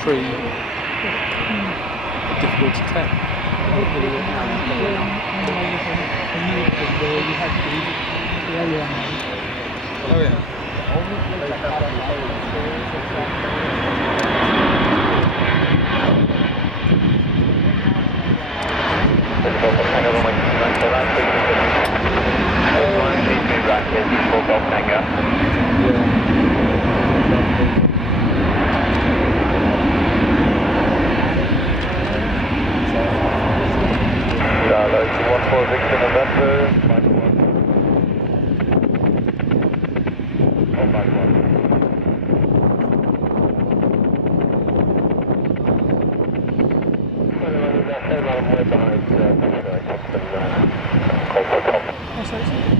pretty difficult to tell. Oh yeah. One for Victor November, Mike 1. Oh, Mike 1. Well, I'm way behind, Victor. I just been called for top. Oh, so